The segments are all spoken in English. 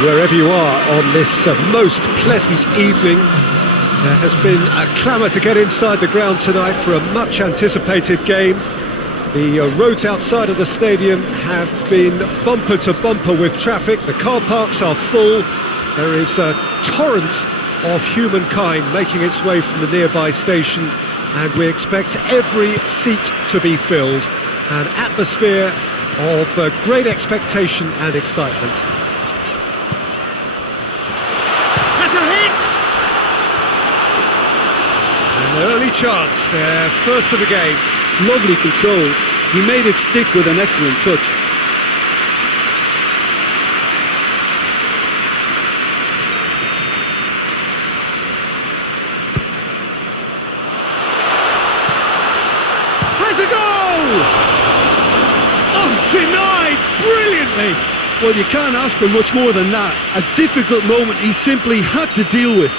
Wherever you are on this most pleasant evening, there has been a clamour to get inside the ground tonight for a much-anticipated game. The roads outside of the stadium have been bumper to bumper with traffic. The car parks are full. There is a torrent of humankind making its way from the nearby station, and we expect every seat to be filled. An atmosphere of great expectation and excitement. Has a hit! An early chance, their first of the game. Lovely control. He made it stick with an excellent touch. Has a goal! Oh, denied brilliantly! Well, you can't ask for much more than that. A difficult moment he simply had to deal with.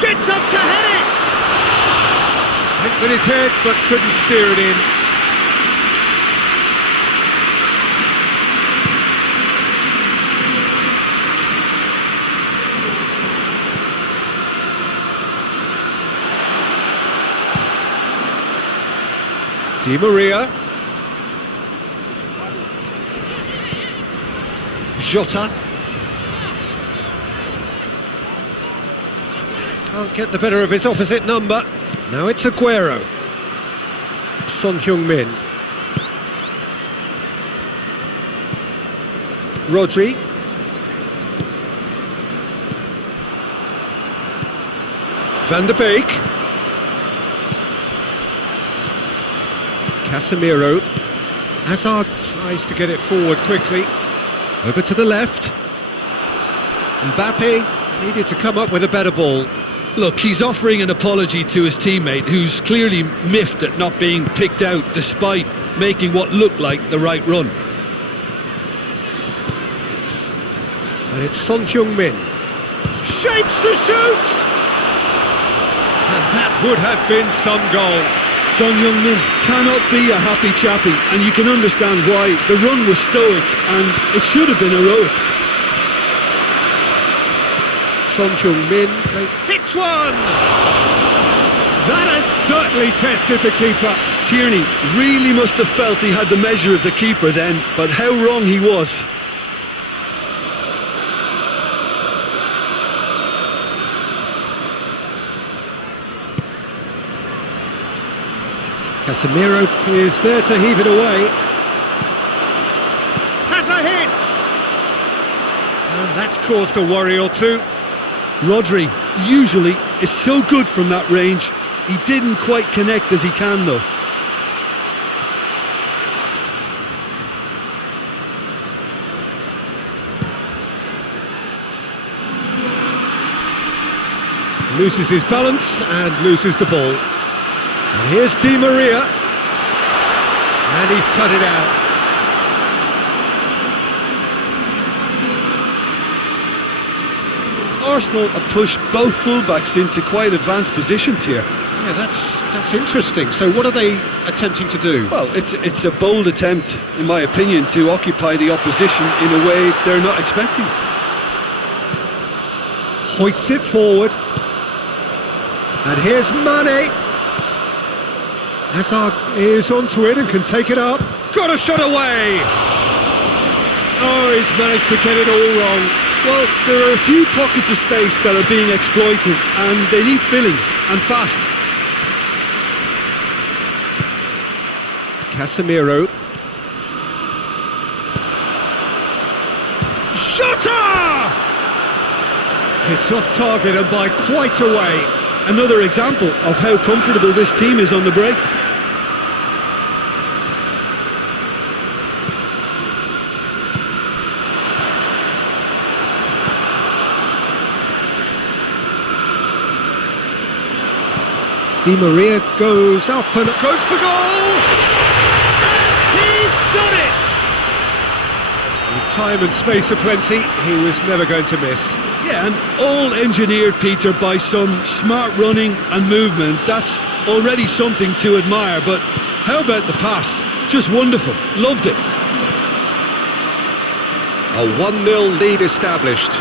Gets up to head it! Went with his head, but couldn't steer it in. Di Maria. Jota. Can't get the better of his opposite number. Now it's Aguero. Son Heung-min. Rodri. Van de Beek. Casemiro. Hazard tries to get it forward quickly. Over to the left. Mbappe needed to come up with a better ball. Look, he's offering an apology to his teammate, who's clearly miffed at not being picked out despite making what looked like the right run. And it's Son Heung-min. Shapes to shoot! And that would have been some goal. Son Heung-min cannot be a happy chappy, and you can understand why. The run was stoic, and it should have been heroic. Son Heung-min hits one! That has certainly tested the keeper. Tierney really must have felt he had the measure of the keeper then, but how wrong he was. Casemiro is there to heave it away. Has a hit! And that's caused a worry or two. Rodri usually is so good from that range. He didn't quite connect as he can though. Loses his balance and loses the ball. And here's Di Maria. And he's cut it out. Arsenal have pushed both fullbacks into quite advanced positions here. Yeah, that's interesting. So what are they attempting to do? Well, it's a bold attempt, in my opinion, to occupy the opposition in a way they're not expecting. Hoists it forward. And here's Mane. Hazard is onto it and can take it up. Got a shot away! Oh, he's managed to get it all wrong. Well, there are a few pockets of space that are being exploited, and they need filling, and fast. Casemiro. Jota! It's off target and by quite a way. Another example of how comfortable this team is on the break. Di Maria goes up and goes for goal! And he's done it! With time and space aplenty, he was never going to miss. Yeah, and all engineered, Peter, by some smart running and movement. That's already something to admire, but how about the pass? Just wonderful. Loved it. A 1-0 lead established.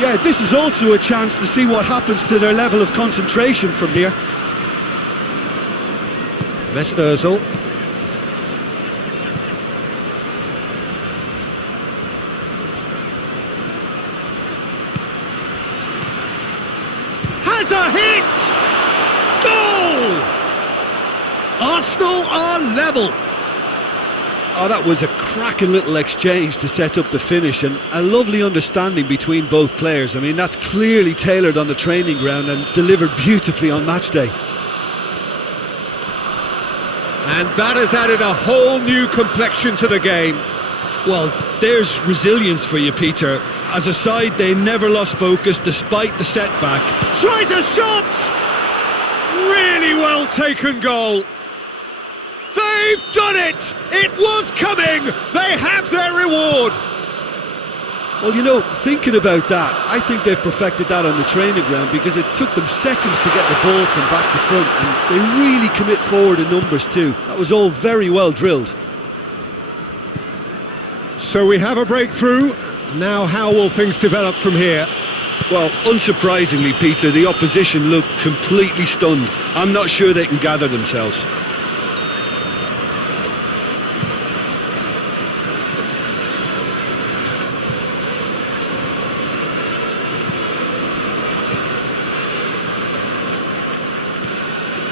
Yeah, this is also a chance to see what happens to their level of concentration from here. Mesut Ozil. Has a hit! Goal! Arsenal are level. Oh, that was a cracking little exchange to set up the finish, and a lovely understanding between both players. I mean, that's clearly tailored on the training ground and delivered beautifully on match day. And that has added a whole new complexion to the game. Well, there's resilience for you, Peter. As a side, they never lost focus despite the setback. Tries a shot! Really well taken goal. They've done it! It was coming! They have their reward! Well, you know, thinking about that, I think they've perfected that on the training ground, because it took them seconds to get the ball from back to front, and they really commit forward in numbers too. That was all very well drilled. So we have a breakthrough. Now how will things develop from here? Well, unsurprisingly, Peter, the opposition look completely stunned. I'm not sure they can gather themselves.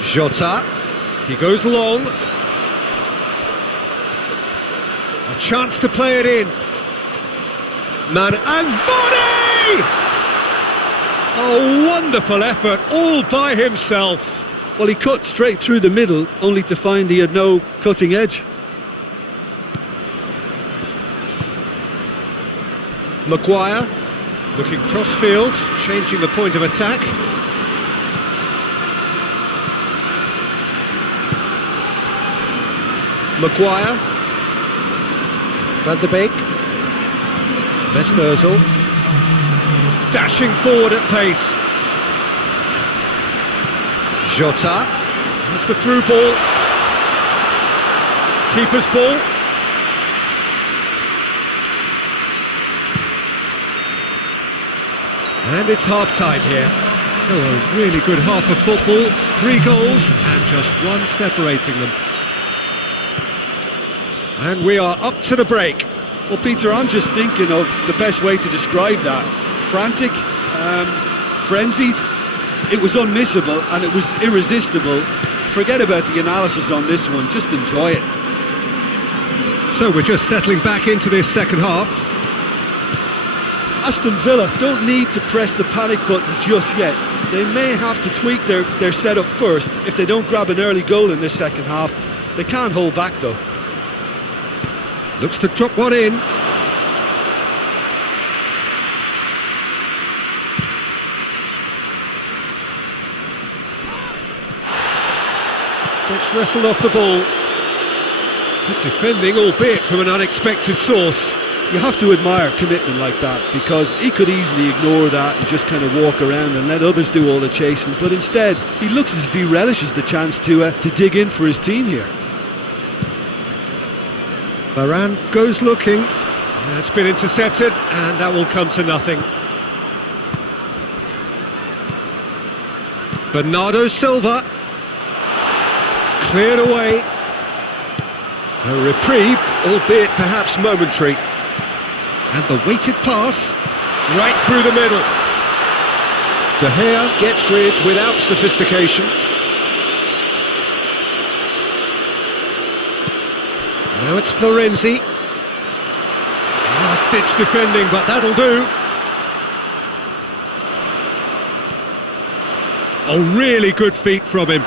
Jota, he goes long. A chance to play it in. Man and body! A wonderful effort, all by himself. Well, he cut straight through the middle, only to find he had no cutting edge. Maguire, looking cross-field, changing the point of attack. Maguire, Van de Beek, Mesut Ozil, dashing forward at pace. Jota, that's the through ball. Keeper's ball. And it's half-time here. So a really good half of football, 3 goals and just one separating them. And we are up to the break. Well, Peter, I'm just thinking of the best way to describe that. Frantic, frenzied. It was unmissable and it was irresistible. Forget about the analysis on this one, just enjoy it. So we're just settling back into this second half. Aston Villa don't need to press the panic button just yet. They may have to tweak their setup first if they don't grab an early goal in this second half. They can't hold back though. Looks to drop one in. Gets wrestled off the ball. Good defending, albeit from an unexpected source. You have to admire commitment like that, because he could easily ignore that and just kind of walk around and let others do all the chasing, but instead he looks as if he relishes the chance to dig in for his team here. Varane goes looking. It's been intercepted and that will come to nothing. Bernardo Silva, cleared away. A reprieve, albeit perhaps momentary. And the weighted pass, right through the middle. De Gea gets rid without sophistication. Now it's Florenzi. Last-ditch defending, but that'll do. A really good feat from him.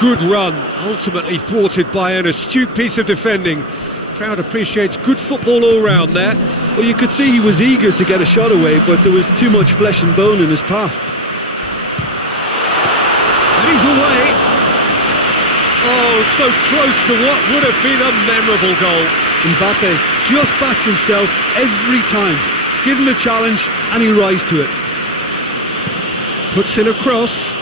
Good run, ultimately thwarted by an astute piece of defending. Crowd appreciates good football all round there. Well, you could see he was eager to get a shot away, but there was too much flesh and bone in his path. And he's away. Oh, so close to what would have been a memorable goal. Mbappe just backs himself every time. Give him a challenge and he'll rise to it. Puts in a cross.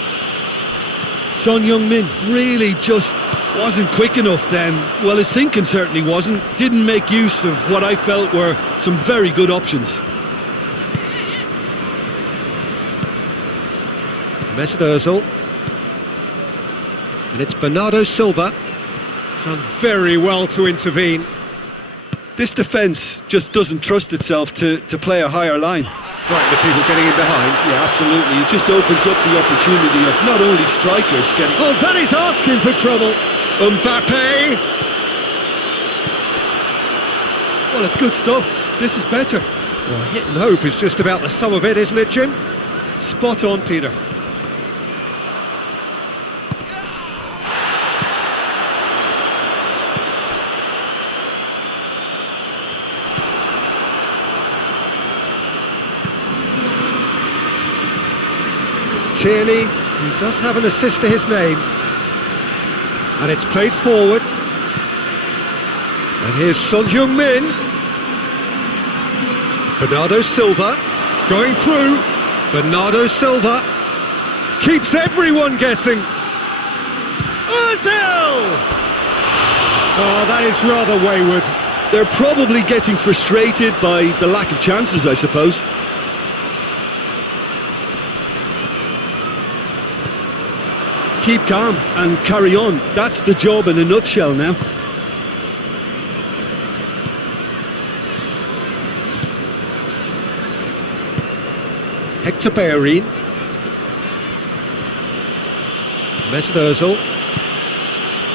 Son Heung-min really just Wasn't quick enough then. Well, his thinking certainly wasn't. Didn't make use of what I felt were some very good options. Mesut Ozil. And it's Bernardo Silva. Done very well to intervene. This defence just doesn't trust itself to play a higher line. Frightened of people getting in behind. Yeah, absolutely. It just opens up the opportunity of not only strikers getting... Well, that is asking for trouble. Mbappe. Well, it's good stuff. This is better. Well, hit and hope is just about the sum of it, isn't it, Jim? Spot on, Peter. Tierney, who does have an assist to his name. And it's played forward. And here's Son Heung-min. Bernardo Silva going through. Bernardo Silva keeps everyone guessing. Ozil! Oh, that is rather wayward. They're probably getting frustrated by the lack of chances, I suppose. Keep calm and carry on. That's the job in a nutshell now. Hector Bellerin. Mesut Ozil.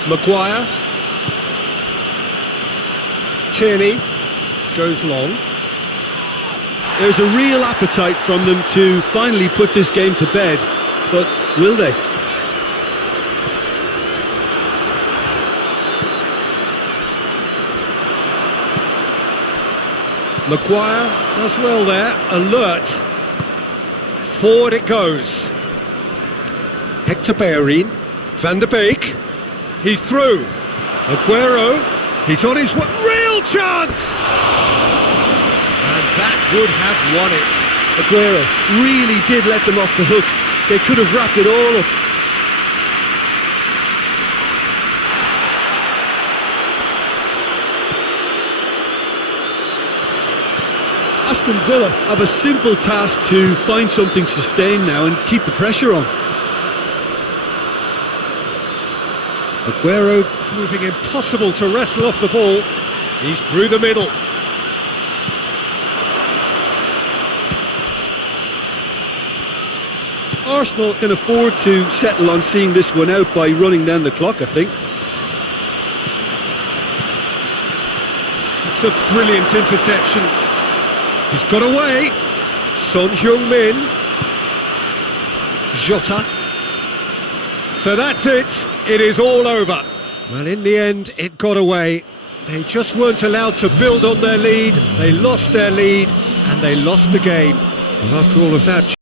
Maguire. Tierney goes long. There's a real appetite from them to finally put this game to bed, but will they? Maguire does well there, alert. Forward it goes. Hector Bellerin, Van der Beek, he's through. Aguero, he's on his way, real chance! And that would have won it. Aguero really did let them off the hook. They could have wrapped it all up. Aston Villa have a simple task to find something sustained now and keep the pressure on. Aguero proving impossible to wrestle off the ball. He's through the middle. Arsenal can afford to settle on seeing this one out by running down the clock, I think. It's a brilliant interception. He's got away. Son Heung-min. Jota. So that's it. It is all over. Well, in the end, it got away. They just weren't allowed to build on their lead. They lost their lead and they lost the game. And after all of that...